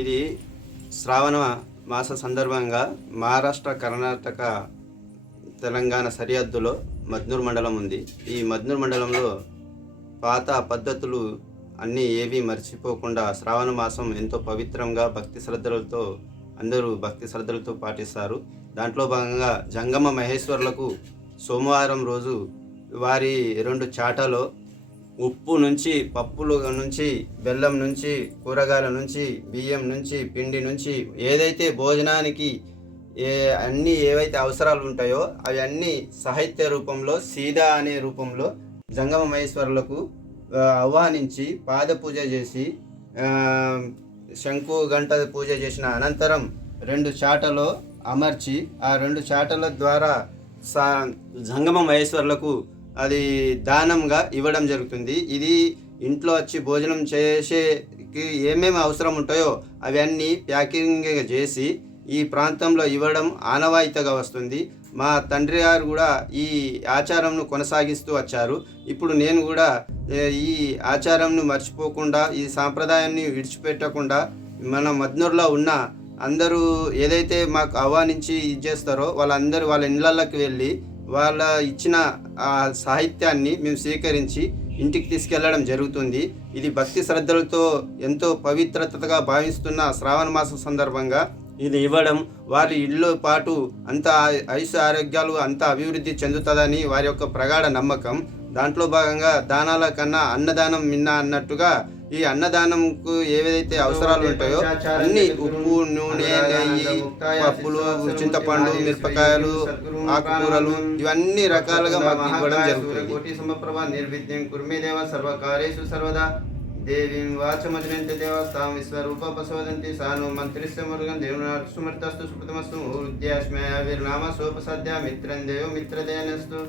ఇది శ్రావణ మాస సందర్భంగా మహారాష్ట్ర కర్ణాటక తెలంగాణ సరిహద్దులో మద్నూర్ మండలం ఉంది. ఈ మద్నూర్ మండలంలో పాత పద్ధతులు అన్నీ ఏవి మర్చిపోకుండా శ్రావణ మాసం ఎంతో పవిత్రంగా భక్తి శ్రద్ధలతో అందరూ భక్తి శ్రద్ధలతో పాటిస్తారు. దాంట్లో భాగంగా జంగమ మహేశ్వరులకు సోమవారం రోజు వారి రెండు చాటలో ఉప్పు నుంచి పప్పులు నుంచి బెల్లం నుంచి కూరగాయల నుంచి బియ్యం నుంచి పిండి నుంచి ఏదైతే భోజనానికి ఏ అన్ని ఏవైతే అవసరాలు ఉంటాయో అవన్నీ సాహిత్య రూపంలో సీదా అనే రూపంలో జంగమ మహేశ్వరులకు ఆహ్వానించి పాద పూజ చేసి శంకు గంట పూజ చేసిన అనంతరం రెండు చాటలో అమర్చి ఆ రెండు చాటల ద్వారా సా జంగమ మహేశ్వరులకు అది దానంగా ఇవ్వడం జరుగుతుంది. ఇది ఇంట్లో వచ్చి భోజనం చేసేకి ఏమేమి అవసరం ఉంటాయో అవన్నీ ప్యాకింగ్ చేసి ఈ ప్రాంతంలో ఇవ్వడం ఆనవాయితీగా వస్తుంది. మా తండ్రి గారు కూడా ఈ ఆచారంను కొనసాగిస్తూ వచ్చారు. ఇప్పుడు నేను కూడా ఈ ఆచారంను మర్చిపోకుండా ఈ సాంప్రదాయాన్ని విడిచిపెట్టకుండా మన మద్నూర్లో ఉన్న అందరూ ఏదైతే మాకు ఆహ్వానించి ఇది చేస్తారో వాళ్ళందరూ వాళ్ళ ఇళ్ళకి వెళ్ళి వాళ్ళ ఇచ్చిన ఆ సాహిత్యాన్ని మేము స్వీకరించి ఇంటికి తీసుకెళ్ళడం జరుగుతుంది. ఇది భక్తి శ్రద్ధలతో ఎంతో పవిత్రతగా భావిస్తున్న శ్రావణ మాసం సందర్భంగా ఇది ఇవ్వడం వారి ఇల్లు పాటు అంత ఐసు ఆరోగ్యాలు అంత అభివృద్ధి చెందుతుందని వారి యొక్క ప్రగాఢ నమ్మకం. దాంట్లో భాగంగా దానాల కన్నా అన్నదానం మిన్న అన్నట్టుగా ఈ అన్నదానంకు ఏవైతే అవసరాలు ఉంటాయో అన్ని ఉప్పు నూనె నెయ్యి పప్పులు చింతపండు మిరపకాయలు ఆకుకూరలు ఇవన్నీ రకాలుగా మాకు ఇవ్వడం జరుగుతుంది. కోటి సమప్రభ నిర్విద్యం కుర్మే దేవ సర్వకార్యేషు సర్వదా దేవీం వాచమజనంతి దేవస్తాం విశ్వరూప పశువదంతి సాను మంత్రిస్య మురుగం దేవునాడు సుమృతస్తు ఉద్యాస్మయ వీర్నామ సోపసద్య మిత్రం దేవ మిత్రదేనస్తు